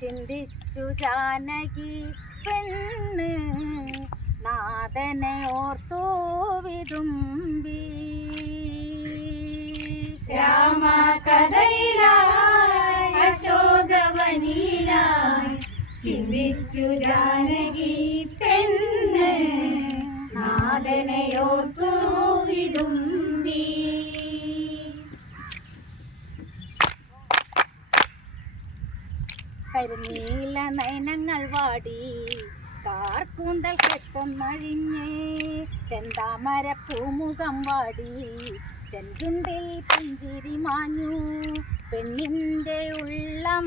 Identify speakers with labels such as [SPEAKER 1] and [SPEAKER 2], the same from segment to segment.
[SPEAKER 1] ചിന്തിച്ചു ജാനകി പെണ്ണ് നാഥനെ ഓർത്തു വിതുമ്പി.
[SPEAKER 2] രാമകഥയിലായി അശോകവനിയിലായി ചിന്തിച്ചു ജാനകി പെണ്ണ് ഓർത്തു വിതുമ്പി.
[SPEAKER 1] കരിനീല നയനങ്ങൾ വാടി. കാർക്കൂന്തൽ കെട്ടുന്നഴിഞ്ഞ് ചെന്താമര പൂമുഖം വാടി. ചെന്തുണ്ടിൽ പുഞ്ചിരി മാഞ്ഞു. പെണ്ണിന്റെ ഉള്ളം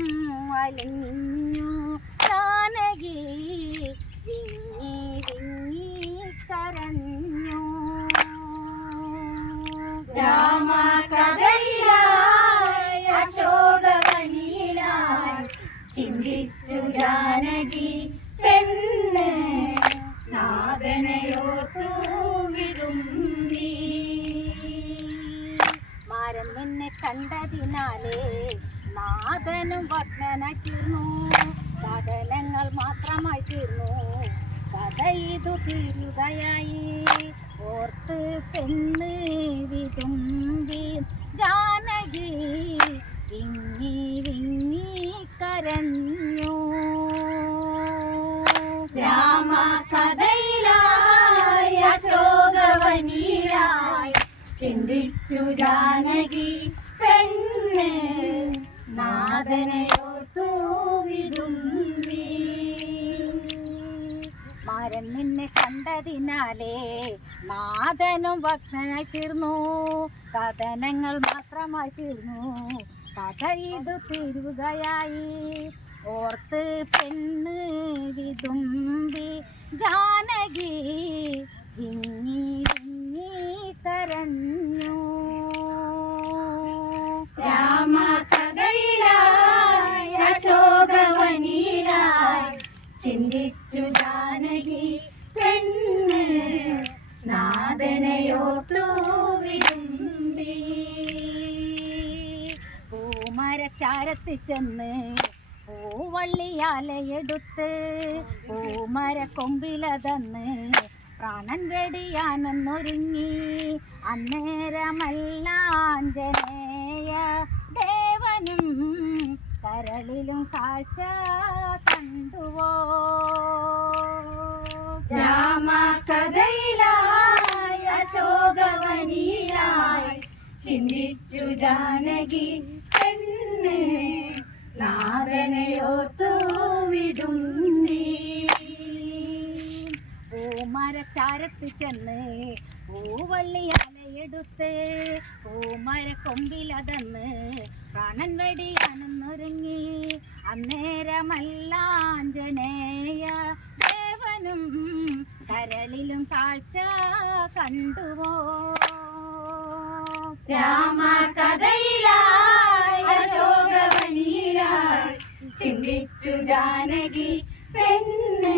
[SPEAKER 1] അലിഞ്ഞു ജാനകി
[SPEAKER 2] പെണ്ണ് നാദനയോർത്തു വിതുമ്പി
[SPEAKER 1] മാരൻ നിന്നെ കണ്ടതിനാലേ നാഥനും ഭക്തനായി തീർന്നു. മാത്രമായി തീർന്നു. കഥ ഇതു തീരുകയായി. ഓർത്ത് പെണ്ണ് വിതുമ്പി.
[SPEAKER 2] രാമകഥയിലായി അശോകവനിയിലായി ചിന്തിച്ചു ജാനകി പെണ്ണ് നാദനയോർത്തു വിതുമ്പി.
[SPEAKER 1] മാരൻ നിന്നെ കണ്ടതിനാലേ നാഥനും ഭക്തനായി തീർന്നു. കഥനങ്ങൾ മാത്രമായി തീർന്നു. കഥ ഇത് തീരുകയായി ഓർത്ത് പെണ്ണ് വിതുമ്പി ജാനകി വിങ്ങി വിങ്ങി കരഞ്ഞു.
[SPEAKER 2] അശോകവനിയിലായി ചിന്തിച്ചു ജാനകി പെണ്ണ് നാദനയോർത്തു വിതുമ്പി.
[SPEAKER 1] പൂമരച്ചാരത്ത് ചെന്ന് പൂവള്ളിയാലയെടുത്ത് പൂമരക്കൊമ്പിലതന്ന് പ്രാണൻ വെടിയാനൊന്നൊരുങ്ങി. അന്നേരമല്ലാഞ്ജനേയ ദേവനും കരളിലും കാഴ്ച കണ്ടുവോ?
[SPEAKER 2] രാമകഥയിലായി അശോകവനിയിലായി ചിന്തിച്ചു ജാനകി പെണ്ണ്. നാദനയോർത്തു വിതുമ്പി
[SPEAKER 1] പൂമരച്ചാരത്ത് ചെന്ന് പൂവള്ളിയാലയെടുത്ത് പൂമര കൊമ്പിലതന്ന് പ്രാണൻ വെടിയാണെന്നൊരുങ്ങി അന്നേരമല്ലാഞ്ജനേയ ദേവനും കരളിലും കാഴ്ച കണ്ടുവോ?
[SPEAKER 2] രാമകഥയിലായി ചിന്തിച്ചു ജാനകി പെണ്ണ്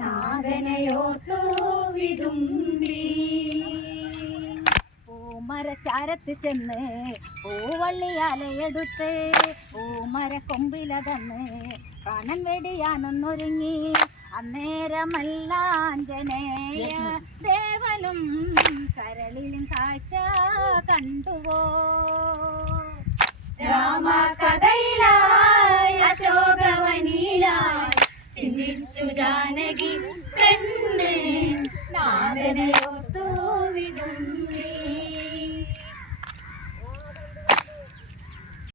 [SPEAKER 2] നാദനയോർത്തു വിതുമ്പി.
[SPEAKER 1] പൂമരച്ചാരത്ത് ചെന്ന് പൂവള്ളിയാലയെടുത്ത് പൂമര കൊമ്പിലതന്ന് പ്രാണൻ വെടിയാണെന്നൊരുങ്ങി അന്നേരമല്ലാഞ്ജനേയ ദേവനും കരളിലും കാഴ്ച കണ്ടുവോ?
[SPEAKER 2] ചിന്തിച്ചു ജാനകി പെണ്ണ്. നാദനയോ